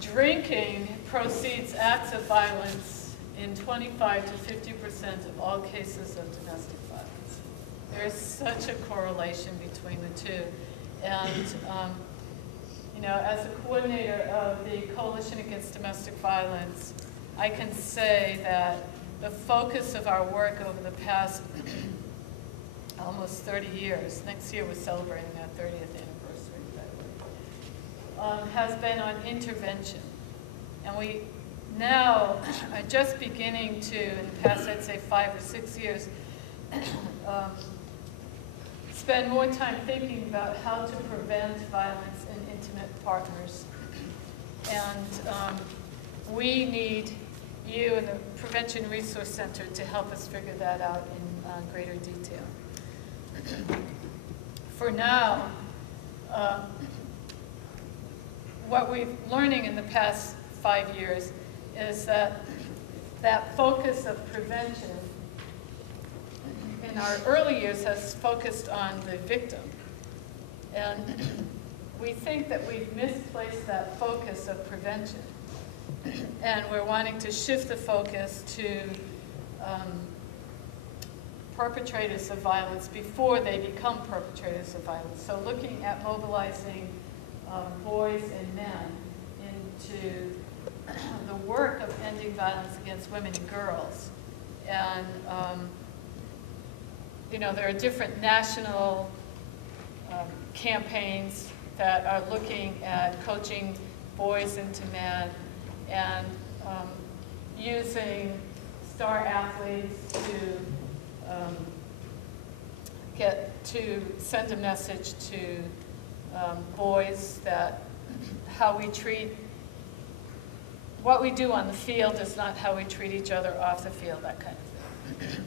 drinking proceeds acts of violence in 25 to 50% of all cases of domestic violence. There is such a correlation between the two. And you know, as a coordinator of the Coalition Against Domestic Violence, I can say that the focus of our work over the past almost 30 years, next year we're celebrating our 30th anniversary, by the way, has been on intervention. And we now are just beginning to, in the past, I'd say 5 or 6 years, spend more time thinking about how to prevent violence in intimate partners. And we need you and the Prevention Resource Center to help us figure that out in greater detail. For now, what we're learning in the past 5 years is that that focus of prevention in our early years has focused on the victim. And we think that we've misplaced that focus of prevention. And we're wanting to shift the focus to perpetrators of violence before they become perpetrators of violence. So looking at mobilizing boys and men into the work of ending violence against women and girls. And you know, there are different national campaigns that are looking at coaching boys into men and using star athletes to send a message to boys that how we treat, what we do on the field is not how we treat each other off the field, that kind of thing.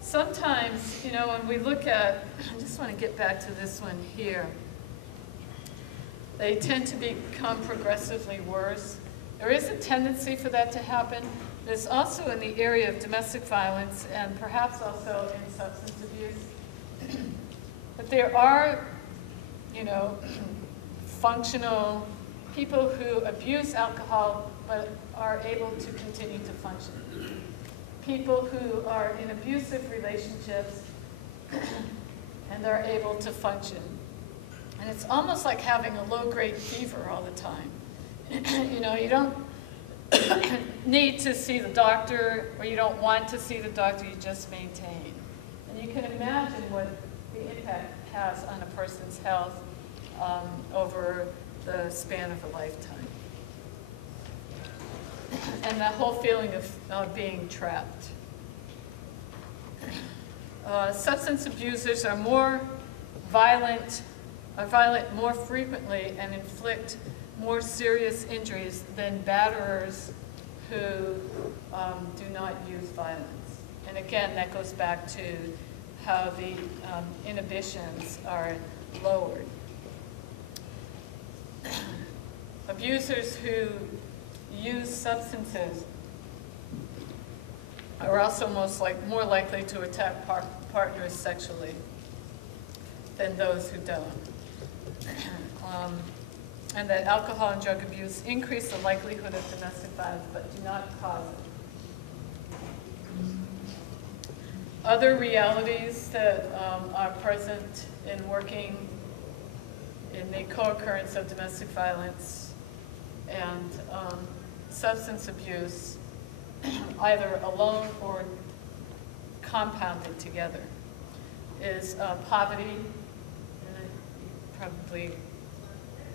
Sometimes, you know, when we look at, I just want to get back to this one here, they tend to become progressively worse. There is a tendency for that to happen. There's also in the area of domestic violence and perhaps also in substance abuse. But there are, you know, functional people who abuse alcohol but are able to continue to function. People who are in abusive relationships and are able to function. And it's almost like having a low-grade fever all the time. You know, you don't need to see the doctor, or you don't want to see the doctor, you just maintain. And you can imagine what the impact has on a person's health over the span of a lifetime. And that whole feeling of being trapped. Substance abusers are more violent more frequently and inflict more serious injuries than batterers who do not use violence. And again, that goes back to how the inhibitions are lowered. Abusers who use substances are also more likely to attack partners sexually than those who don't. And that alcohol and drug abuse increase the likelihood of domestic violence but do not cause it. Other realities that are present in working in the co-occurrence of domestic violence and substance abuse, either alone or compounded together, is poverty. And you probably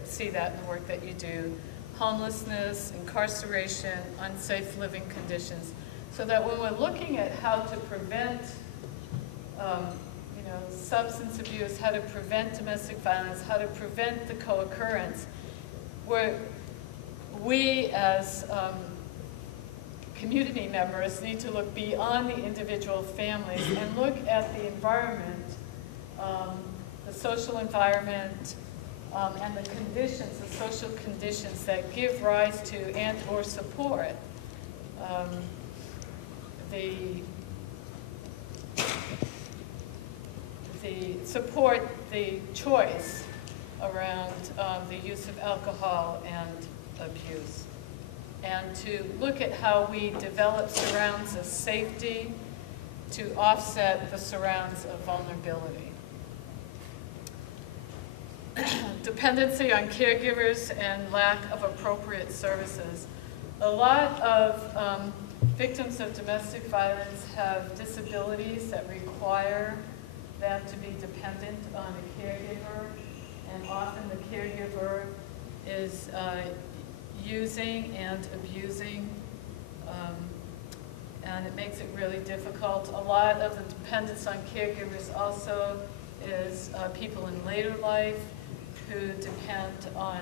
see that in the work that you do. Homelessness, incarceration, unsafe living conditions. So that when we're looking at how to prevent substance abuse, how to prevent domestic violence, how to prevent the co-occurrence, we as community members need to look beyond the individual families and look at the environment, the social environment, and the conditions, the social conditions that give rise to and or support the choice around the use of alcohol and abuse, and to look at how we develop surrounds of safety to offset the surrounds of vulnerability. Dependency on caregivers and lack of appropriate services. A lot of victims of domestic violence have disabilities that require them to be dependent on a caregiver, and often the caregiver is using and abusing, and it makes it really difficult. A lot of the dependence on caregivers also is people in later life who depend on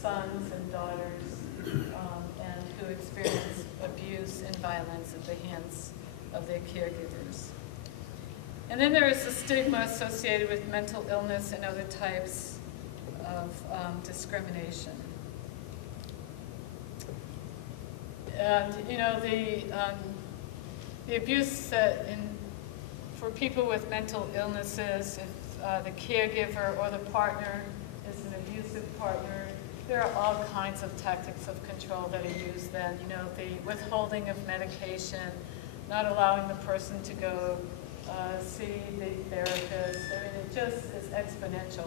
sons and daughters and who experience abuse and violence at the hands of their caregivers. And then there is the stigma associated with mental illness and other types of discrimination. And you know, the abuse for people with mental illnesses, if the caregiver or the partner is an abusive partner, there are all kinds of tactics of control that are used then. You know, the withholding of medication, not allowing the person to go see the therapist. I mean, it just is exponential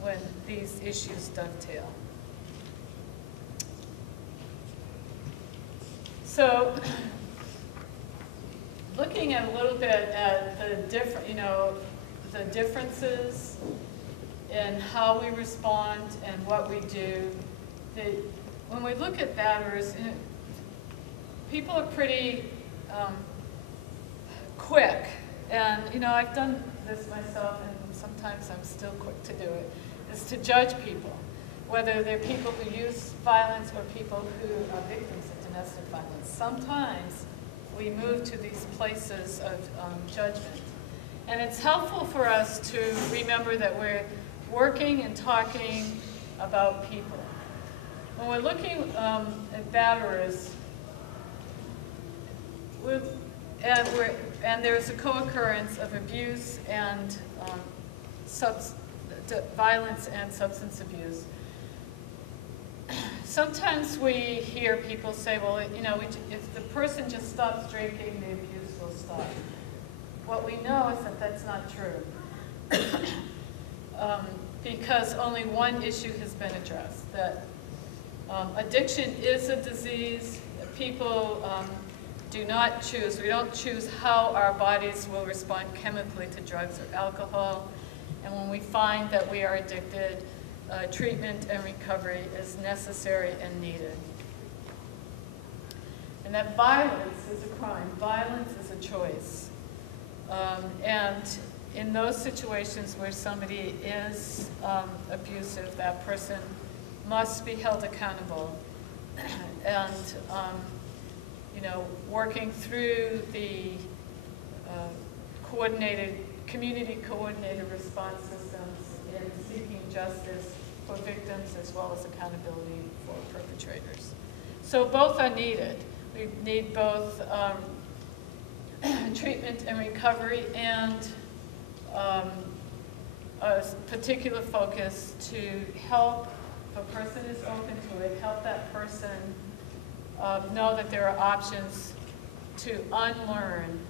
when these issues dovetail. So, looking at a little bit at the differences in how we respond and what we do. When we look at batterers, people are pretty quick, and I've done this myself, and sometimes I'm still quick to do it, is to judge people, whether they're people who use violence or people who are victims of domestic violence. Sometimes we move to these places of judgment. And it's helpful for us to remember that we're working and talking about people. When we're looking at batterers, and there's a co-occurrence of abuse and violence and substance abuse. Sometimes we hear people say, well, if the person just stops drinking, the abuse will stop. What we know is that that's not true. Because only one issue has been addressed, that addiction is a disease. People do not choose, we don't choose how our bodies will respond chemically to drugs or alcohol. And when we find that we are addicted, treatment and recovery is necessary and needed. And that violence is a crime. Violence is a choice. And in those situations where somebody is abusive, that person must be held accountable. And working through the community coordinated response systems in seeking justice for victims as well as accountability for perpetrators. So both are needed. We need both treatment and recovery and a particular focus to help, if a person is open to it, help that person know that there are options to unlearn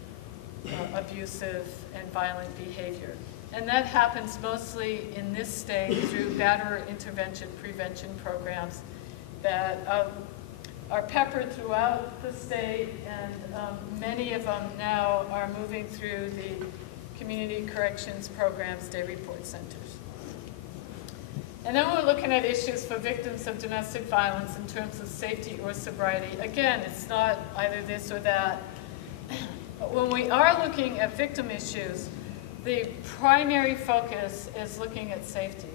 abusive and violent behavior. And that happens mostly in this state through batterer intervention prevention programs that are peppered throughout the state, and many of them now are moving through the community corrections programs, day report centers. And then we're looking at issues for victims of domestic violence in terms of safety or sobriety. Again, it's not either this or that. But when we are looking at victim issues, the primary focus is looking at safety.